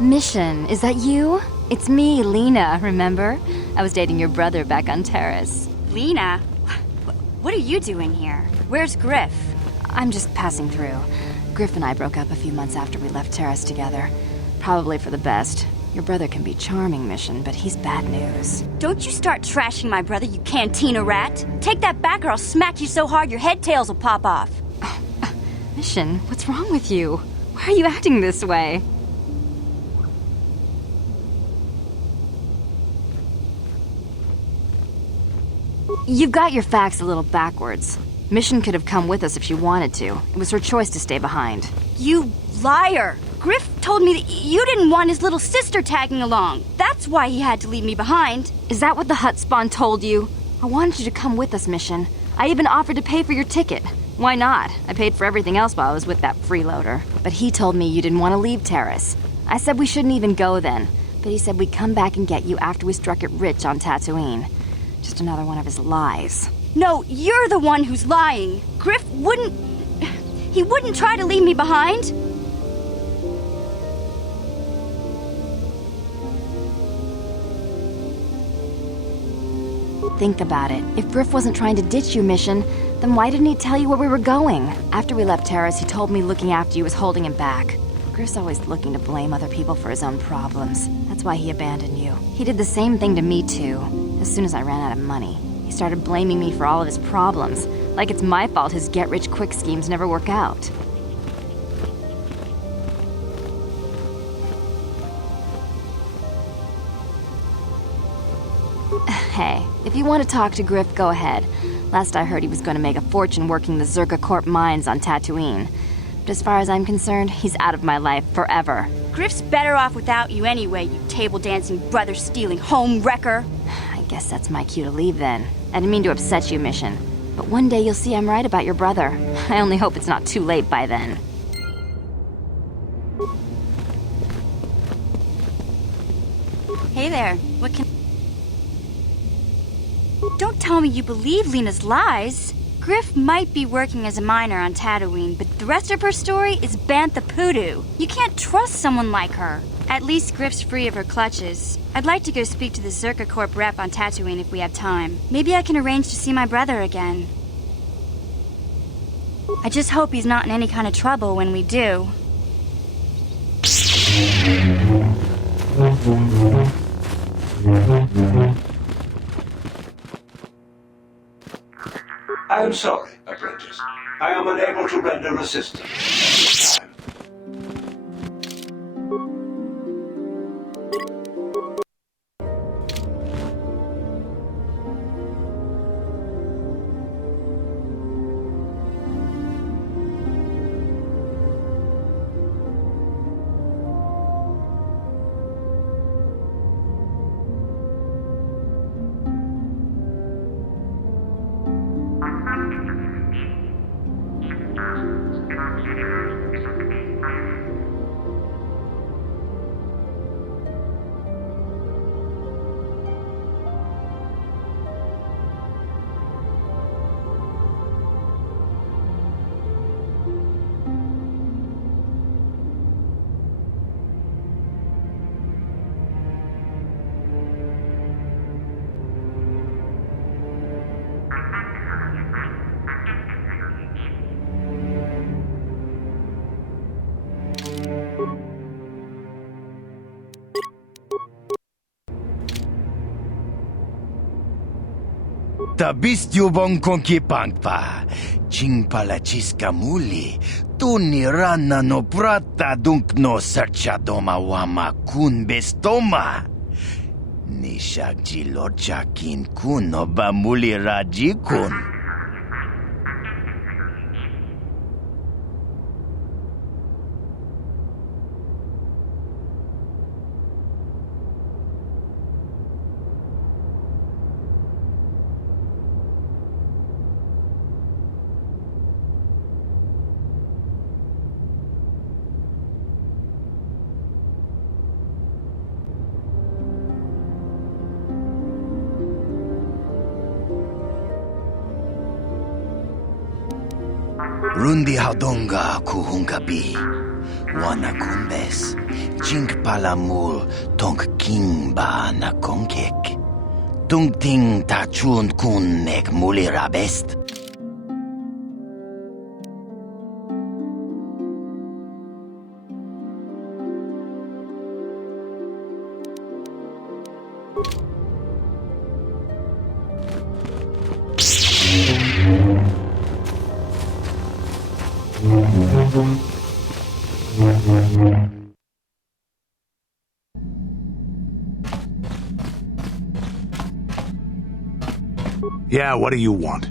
Mission, is that you? It's me, Lena, remember? I was dating your brother back on Terrace. Lena? What are you doing here? Where's Griff? I'm just passing through. Griff and I broke up a few months after we left Terrace together. Probably for the best. Your brother can be charming, Mission, but he's bad news. Don't you start trashing my brother, you cantina rat! Take that back or I'll smack you so hard your head tails will pop off! Mission, what's wrong with you? Why are you acting this way? You've got your facts a little backwards. Mission could have come with us if she wanted to. It was her choice to stay behind. You liar! Griff told me that you didn't want his little sister tagging along. That's why he had to leave me behind. Is that what the hut spawn told you? I wanted you to come with us, Mission. I even offered to pay for your ticket. Why not? I paid for everything else while I was with that freeloader. But he told me you didn't want to leave Terrace. I said we shouldn't even go then. But he said we'd come back and get you after we struck it rich on Tatooine. Just another one of his lies. No, you're the one who's lying. Griff wouldn't... He wouldn't try to leave me behind. Think about it. If Griff wasn't trying to ditch you, Mission, then why didn't he tell you where we were going? After we left Terrace, he told me looking after you was holding him back. Griff's always looking to blame other people for his own problems. That's why he abandoned you. He did the same thing to me, too. As soon as I ran out of money, he started blaming me for all of his problems. Like it's my fault his get-rich-quick schemes never work out. Hey, if you want to talk to Griff, go ahead. Last I heard he was going to make a fortune working the Zerka Corp mines on Tatooine. But as far as I'm concerned, he's out of my life forever. Griff's better off without you anyway, you table-dancing, brother-stealing home wrecker. I guess that's my cue to leave then. I didn't mean to upset you, Mission. But one day you'll see I'm right about your brother. I only hope it's not too late by then. Hey there, what can... Don't tell me you believe Lena's lies. Griff might be working as a miner on Tatooine, but the rest of her story is bantha poodoo. You can't trust someone like her. At least Griff's free of her clutches. I'd like to go speak to the Zerka Corp rep on Tatooine if we have time. Maybe I can arrange to see my brother again. I just hope he's not in any kind of trouble when we do. I am sorry, apprentice. I am unable to render assistance. tabistubong konkipangpa. Ching palachiska muli. Tunirana no prata dunk no serchadoma wama kun bestoma. Nishak jilochakin kun no bamuli rajikun. Rundi hadonga kuhungabi. Wana kunbes. Jink palamul tonk king ba na konkek. Tung ting tachun kun nek muli rabest. Yeah, what do you want?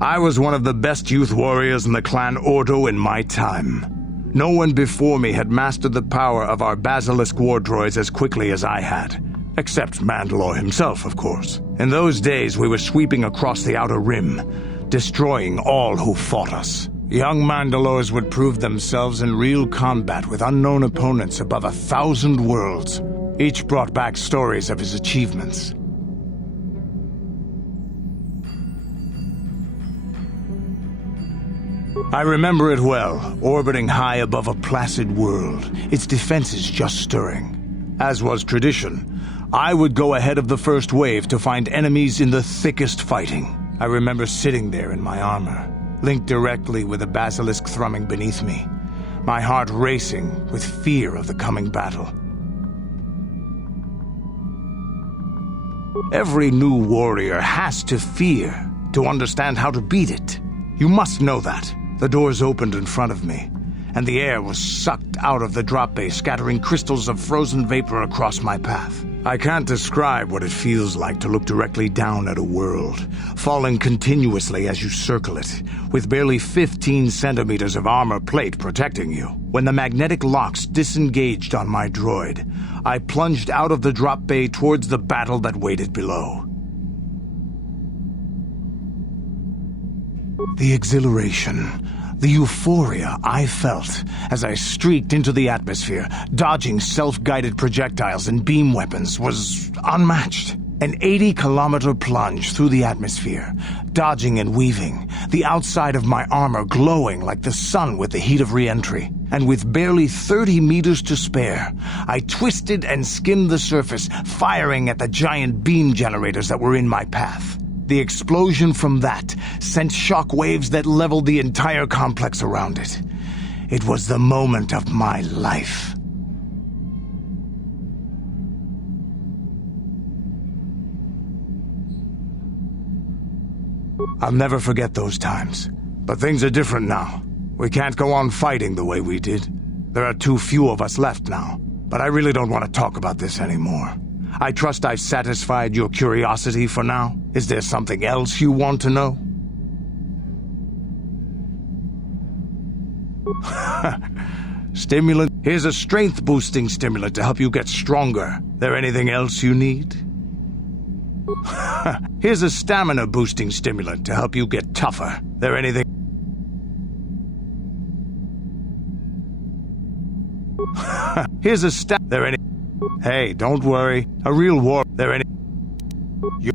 I was one of the best youth warriors in the clan Ordo in my time. No one before me had mastered the power of our basilisk war droids as quickly as I had. Except Mandalore himself, of course. In those days, we were sweeping across the Outer Rim, destroying all who fought us. Young Mandalores would prove themselves in real combat with unknown opponents above 1,000 worlds. Each brought back stories of his achievements. I remember it well, orbiting high above a placid world, its defenses just stirring. As was tradition, I would go ahead of the first wave to find enemies in the thickest fighting. I remember sitting there in my armor, linked directly with the basilisk thrumming beneath me, my heart racing with fear of the coming battle. Every new warrior has to fear to understand how to beat it. You must know that. The doors opened in front of me, and the air was sucked out of the drop bay, scattering crystals of frozen vapor across my path. I can't describe what it feels like to look directly down at a world, falling continuously as you circle it, with barely 15 centimeters of armor plate protecting you. When the magnetic locks disengaged on my droid, I plunged out of the drop bay towards the battle that waited below. The exhilaration, the euphoria I felt as I streaked into the atmosphere, dodging self-guided projectiles and beam weapons, was unmatched. An 80-kilometer plunge through the atmosphere, dodging and weaving, the outside of my armor glowing like the sun with the heat of re-entry. And with barely 30 meters to spare, I twisted and skimmed the surface, firing at the giant beam generators that were in my path. The explosion from that sent shock waves that leveled the entire complex around it. It was the moment of my life. I'll never forget those times. But things are different now. We can't go on fighting the way we did. There are too few of us left now. But I really don't want to talk about this anymore. I trust I've satisfied your curiosity for now. Is there something else you want to know? Stimulant. Here's a strength-boosting stimulant to help you get stronger. There anything else you need? Here's a stamina-boosting stimulant to help you get tougher. There anything? Here's a There any? Hey, don't worry. A real war. There any? You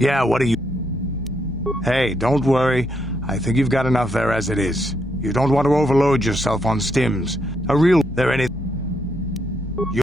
Yeah, what are you... Hey, don't worry. I think you've got enough there as it is. You don't want to overload yourself on stims. A real... There any... You...